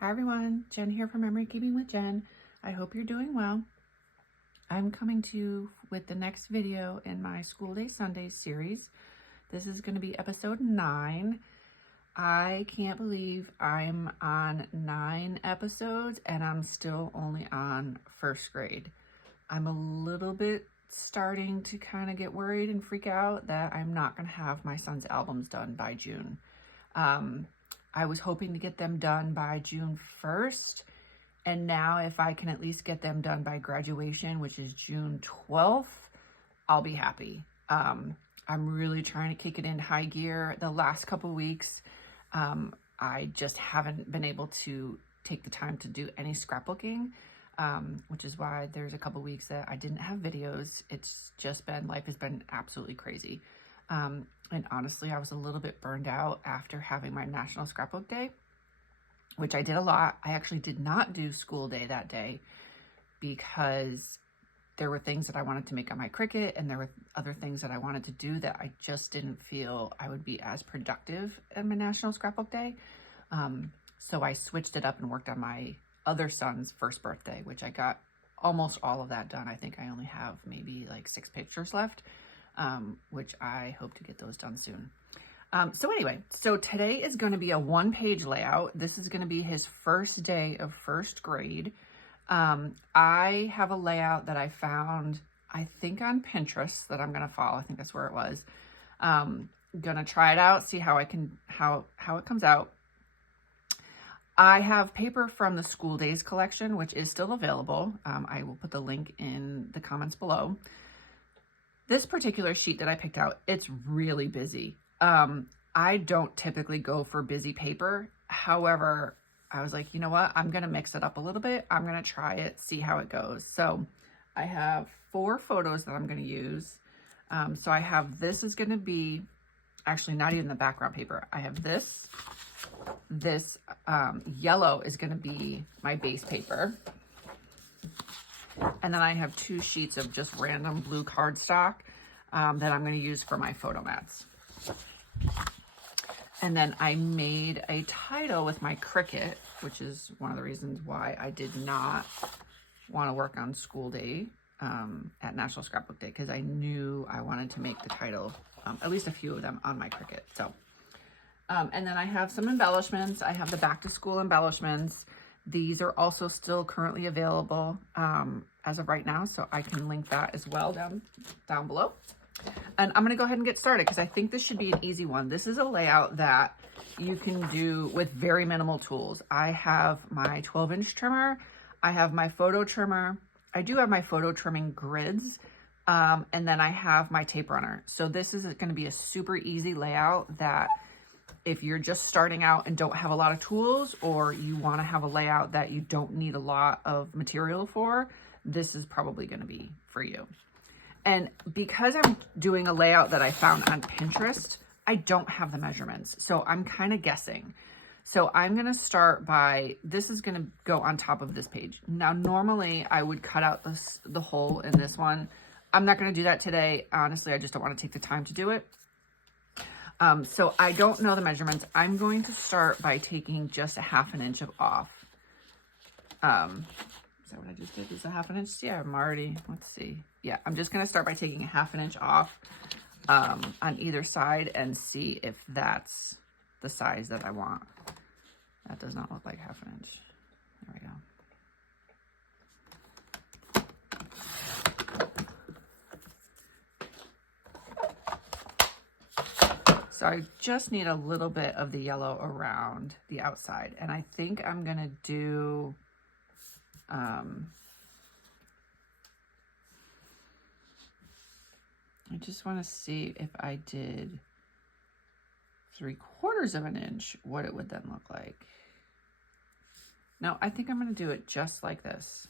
Hi everyone, Jen here from Memory Keeping with Jen. I hope you're doing well. I'm coming to you with the next video in my School Day Sundays series. This is going to be episode 9. I can't believe I'm on 9 episodes and I'm still only on first grade. I'm a little bit starting to kind of get worried and freak out that I'm not going to have my son's albums done by June. I was hoping to get them done by June 1st. And now if I can at least get them done by graduation, which is June 12th, I'll be happy. I'm really trying to kick it into high gear. The last couple weeks, I just haven't been able to take the time to do any scrapbooking, which is why there's a couple weeks that I didn't have videos. It's just been, life has been absolutely crazy. And honestly, I was a little bit burned out after having my National Scrapbook Day, which I did a lot. I actually did not do school day that day because there were things that I wanted to make on my Cricut and there were other things that I wanted to do that I just didn't feel I would be as productive in my National Scrapbook Day. So I switched it up and worked on my other son's first birthday, which I got almost all of that done. I think I only have maybe like 6 pictures left. Which I hope to get those done soon. So anyway, so today is going to be a 1-page layout. This is going to be his first day of first grade. I have a layout that I found, I think on Pinterest, that I'm going to follow. I think that's where it was. Gonna try it out, see how it comes out. I have paper from the School Dayz collection, which is still available. I will put the link in the comments below. This particular sheet that I picked out, it's really busy. I don't typically go for busy paper. However, I was like, you know what? I'm going to mix it up a little bit. I'm going to try it, see how it goes. So I have 4 photos that I'm going to use. So I have, this is going to be actually not even the background paper. I have this yellow is going to be my base paper. And then I have 2 sheets of just random blue cardstock that I'm going to use for my photo mats. And then I made a title with my Cricut, which is one of the reasons why I did not want to work on school day at National Scrapbook Day, because I knew I wanted to make the title, at least a few of them, on my Cricut. So, and then I have some embellishments. I have the back to school embellishments. These are also still currently available as of right now, so I can link that as well down below. And I'm going to go ahead and get started because I think this should be an easy one. This is a layout that you can do with very minimal tools. I have my 12-inch trimmer. I have my photo trimmer. I do have my photo trimming grids, and then I have my tape runner. So this is going to be a super easy layout that if you're just starting out and don't have a lot of tools, or you want to have a layout that you don't need a lot of material for, this is probably going to be for you. And because I'm doing a layout that I found on Pinterest, I don't have the measurements. So I'm kind of guessing. So I'm going to start by, this is going to go on top of this page. Now, normally I would cut out the hole in this one. I'm not going to do that today. Honestly, I just don't want to take the time to do it. So I don't know the measurements. I'm going to start by taking just a 1/2 inch off. Is that what I just did? Is a 1/2 inch? Yeah, I'm already, let's see. Yeah, I'm just going to start by taking a 1/2 inch off on either side and see if that's the size that I want. That does not look like 1/2 inch. There we go. So I just need a little bit of the yellow around the outside. And I think I'm going to do, I just want to see if I did 3/4 of an inch, what it would then look like. No, I think I'm going to do it just like this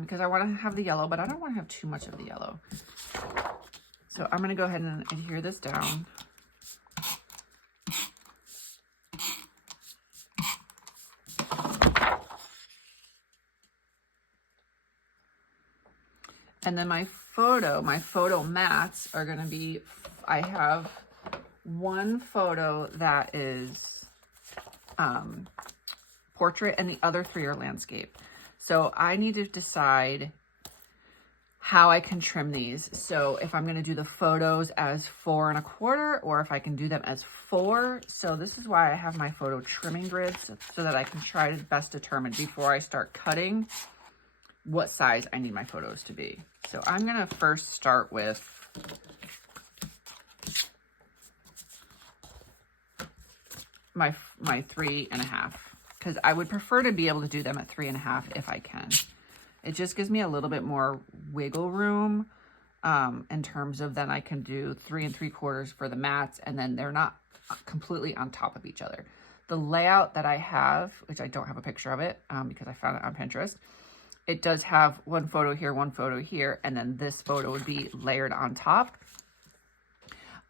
because I want to have the yellow, but I don't want to have too much of the yellow. So I'm going to go ahead and adhere this down. And then my photo mats are going to be, I have one photo that is portrait, and the other 3 are landscape. So I need to decide how I can trim these. So if I'm gonna do the photos as 4 1/4, or if I can do them as 4. So this is why I have my photo trimming grids, so that I can try to best determine before I start cutting what size I need my photos to be. So I'm gonna first start with my 3 1/2, because I would prefer to be able to do them at 3 1/2 if I can. It just gives me a little bit more wiggle room in terms of then I can do 3 3/4 for the mats, and then they're not completely on top of each other. The layout that I have, which I don't have a picture of it because I found it on Pinterest, it does have 1 photo here, 1 photo here, and then this photo would be layered on top.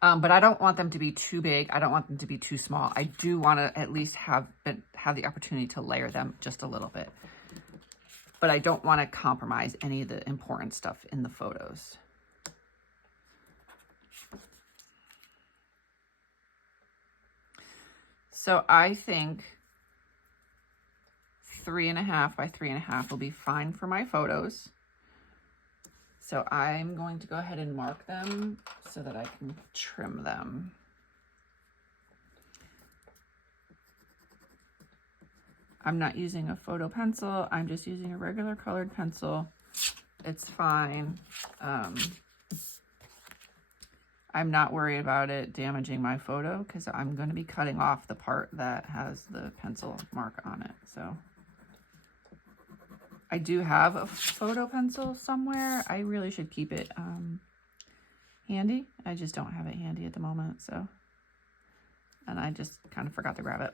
But I don't want them to be too big. I don't want them to be too small. I do want to at least have the opportunity to layer them just a little bit. But I don't want to compromise any of the important stuff in the photos. So I think 3 1/2 by 3 1/2 will be fine for my photos. So I'm going to go ahead and mark them so that I can trim them. I'm not using a photo pencil. I'm just using a regular colored pencil. It's fine. I'm not worried about it damaging my photo because I'm going to be cutting off the part that has the pencil mark on it. So I do have a photo pencil somewhere. I really should keep it handy. I just don't have it handy at the moment. So, and I just kind of forgot to grab it.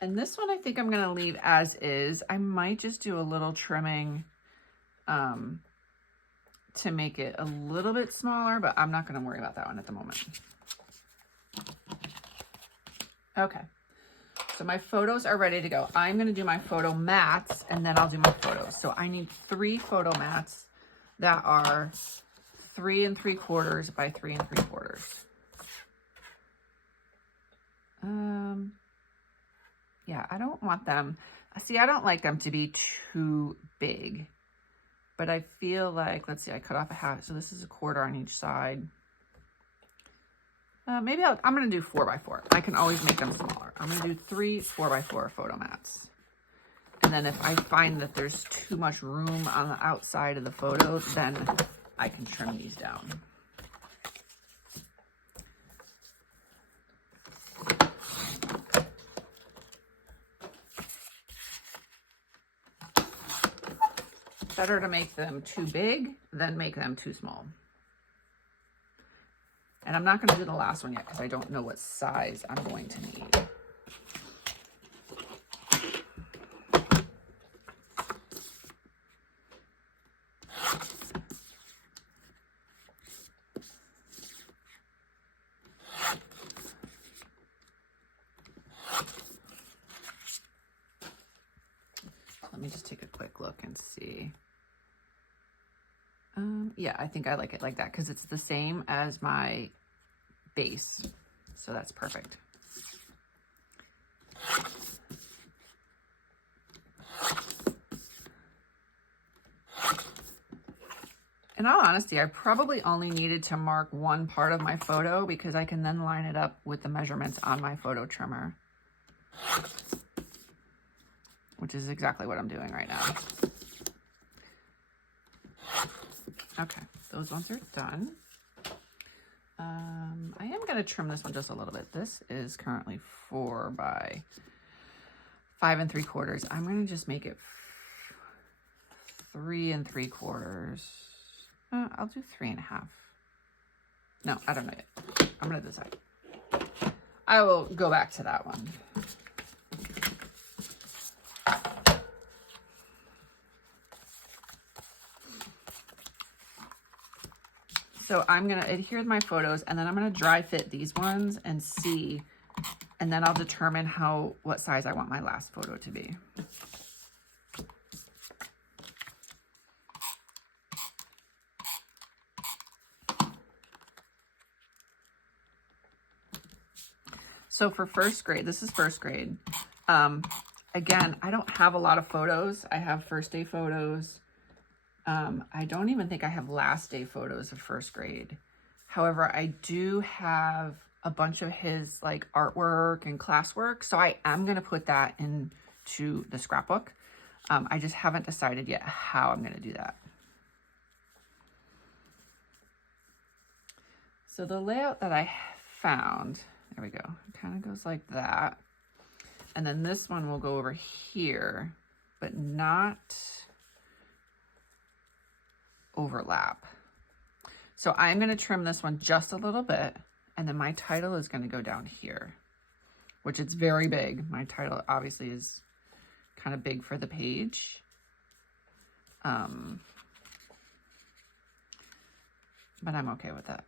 And this one I think I'm going to leave as is. I might just do a little trimming to make it a little bit smaller, but I'm not going to worry about that one at the moment. Okay, so my photos are ready to go. I'm going to do my photo mats, and then I'll do my photos. So I need 3 photo mats that are 3 3/4 by 3 3/4. Yeah, I don't want them. See, I don't like them to be too big, but I feel like, let's see, I cut off a half. So this is a 1/4 on each side. Maybe I'm going to do 4 by 4. I can always make them smaller. I'm going to do 3 4 by 4 photo mats. And then if I find that there's too much room on the outside of the photo, then I can trim these down. Better to make them too big than make them too small. And I'm not going to do the last one yet because I don't know what size I'm going to need. Let me just take a quick look and see. Yeah, I think I like it like that because it's the same as my base. So that's perfect. In all honesty, I probably only needed to mark one part of my photo because I can then line it up with the measurements on my photo trimmer, which is exactly what I'm doing right now. Okay, those ones are done. I am going to trim this one just a little bit. This is currently 4 by 5 3/4. I'm going to just make it 3 3/4. I'll do 3 1/2. No, I don't know yet. I'm going to decide. I will go back to that one. So I'm going to adhere to my photos, and then I'm going to dry fit these ones and see, and then I'll determine what size I want my last photo to be. So for first grade, this is first grade. Again, I don't have a lot of photos. I have first day photos. I don't even think I have last day photos of first grade. However, I do have a bunch of his like artwork and classwork. So I am going to put that into the scrapbook. I just haven't decided yet how I'm going to do that. So the layout that I found, there we go. It kind of goes like that. And then this one will go over here, but not overlap. So I'm going to trim this one just a little bit, and then my title is going to go down here, which it's very big. My title obviously is kind of big for the page. But I'm okay with that.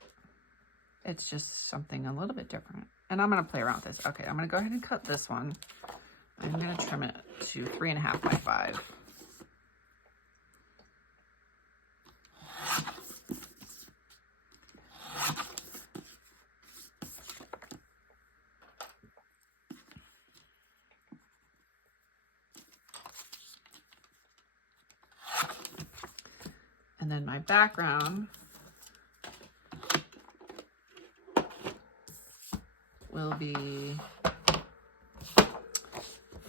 It's just something a little bit different. And I'm going to play around with this. Okay, I'm going to go ahead and cut this one. I'm going to trim it to 3.5 by 5. And then my background will be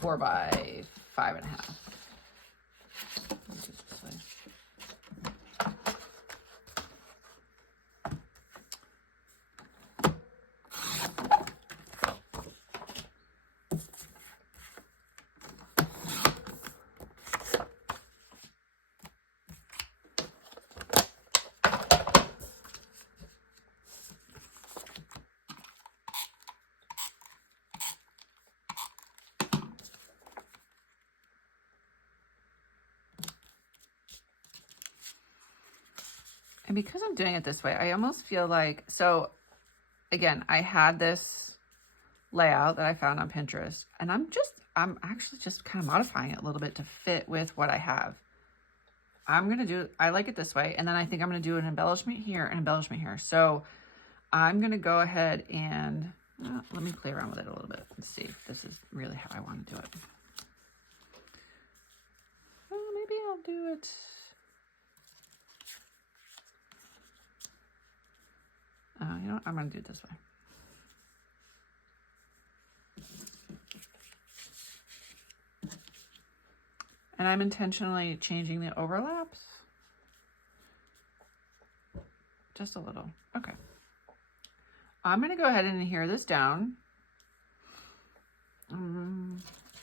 4 by 5.5. And because I'm doing it this way, I almost feel like, so again, I had this layout that I found on Pinterest, and I'm actually just kind of modifying it a little bit to fit with what I have. I like it this way, and then I think I'm going to do an embellishment here and embellishment here. So I'm going to go ahead and, let me play around with it a little bit and see if this is really how I want to do it. Well, maybe I'll do it. You know what? I'm going to do it this way. And I'm intentionally changing the overlaps. Just a little. Okay. I'm going to go ahead and adhere this down.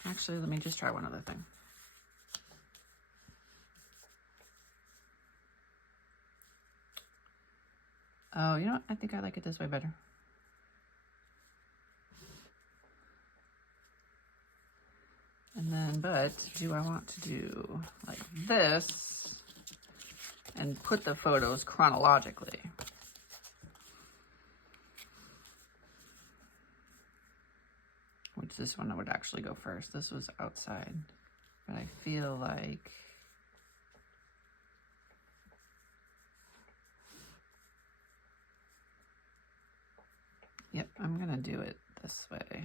Actually, let me just try one other thing. Oh, you know what? I think I like it this way better. And then, but do I want to do like this and put the photos chronologically? Which this one would actually go first. This was outside, but I feel like yep, I'm gonna do it this way.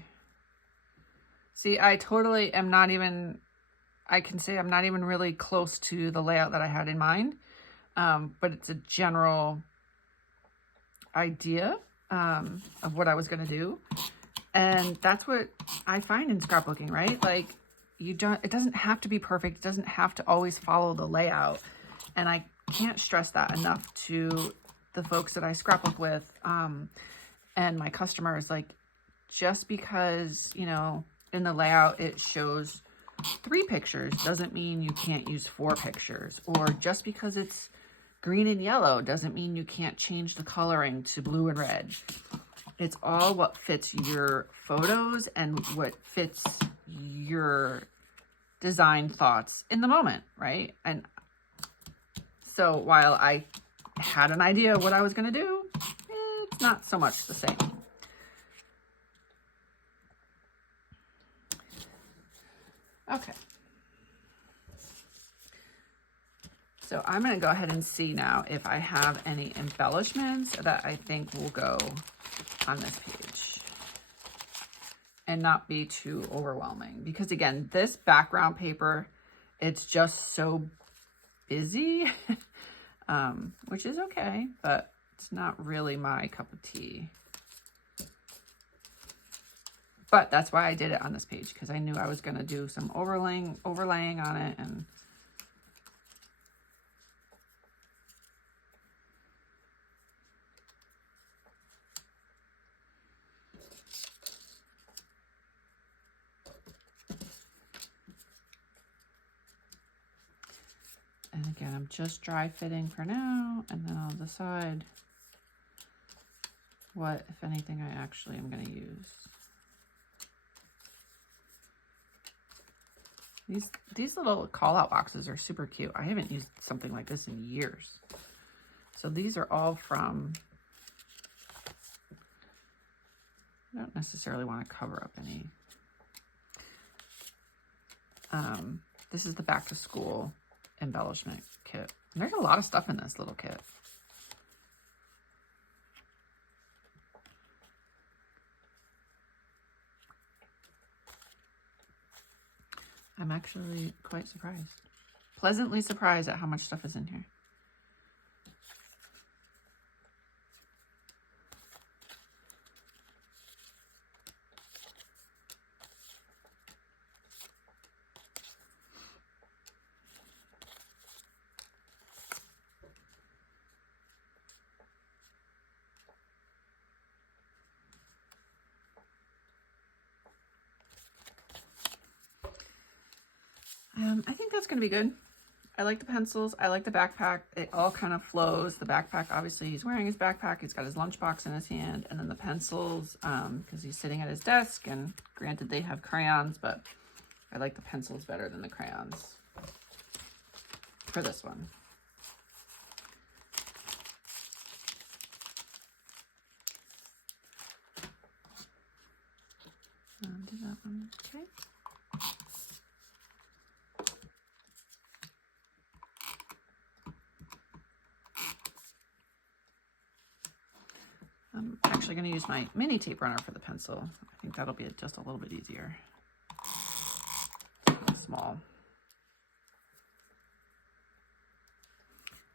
See, I totally am not even, I can say I'm not even really close to the layout that I had in mind, but it's a general idea of what I was gonna do. And that's what I find in scrapbooking, right? Like it doesn't have to be perfect. It doesn't have to always follow the layout. And I can't stress that enough to the folks that I scrapbook with, and my customers. Like, just because, you know, in the layout it shows 3 pictures doesn't mean you can't use 4 pictures. Or just because it's green and yellow doesn't mean you can't change the coloring to blue and red. It's all what fits your photos and what fits your design thoughts in the moment, right? And so while I had an idea of what I was going to do, it's not so much the same. Okay. So I'm going to go ahead and see now if I have any embellishments that I think will go on this page. and not be too overwhelming. Because again, this background paper, it's just so busy, which is okay, but it's not really my cup of tea. But that's why I did it on this page, because I knew I was going to do some overlaying on it. And again, I'm just dry fitting for now, and then I'll decide what, if anything, I actually am going to use. These little call-out boxes are super cute. I haven't used something like this in years. So these are all from, I don't necessarily want to cover up any. This is the back to school embellishment kit. And there's a lot of stuff in this little kit. I'm actually quite surprised. Pleasantly surprised at how much stuff is in here. I think that's going to be good. I like the pencils. I like the backpack. It all kind of flows. The backpack, obviously, he's wearing his backpack. He's got his lunchbox in his hand. And then the pencils, because he's sitting at his desk. And granted, they have crayons, but I like the pencils better than the crayons for this one. Do that one. Okay. I'm actually going to use my mini tape runner for the pencil. I think that'll be just a little bit easier. Small.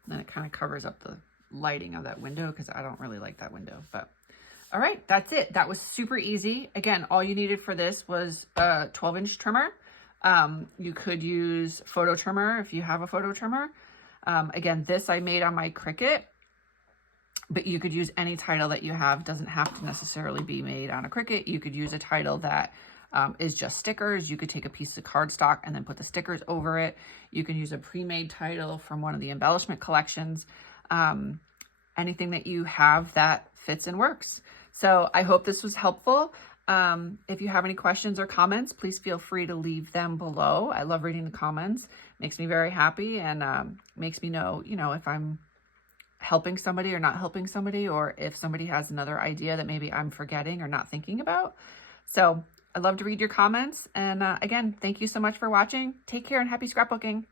And then it kind of covers up the lighting of that window because I don't really like that window. But all right, that's it. That was super easy. Again, all you needed for this was a 12-inch trimmer. You could use photo trimmer if you have a photo trimmer. Again, this I made on my Cricut. But you could use any title that you have. Doesn't have to necessarily be made on a Cricut. You could use a title that is just stickers. You could take a piece of cardstock and then put the stickers over it. You can use a pre-made title from one of the embellishment collections. Anything that you have that fits and works. So I hope this was helpful. If you have any questions or comments, please feel free to leave them below. I love reading the comments. Makes me very happy and makes me know, if I'm helping somebody or not helping somebody, or if somebody has another idea that maybe I'm forgetting or not thinking about. So I love to read your comments. And again, thank you so much for watching. Take care and happy scrapbooking.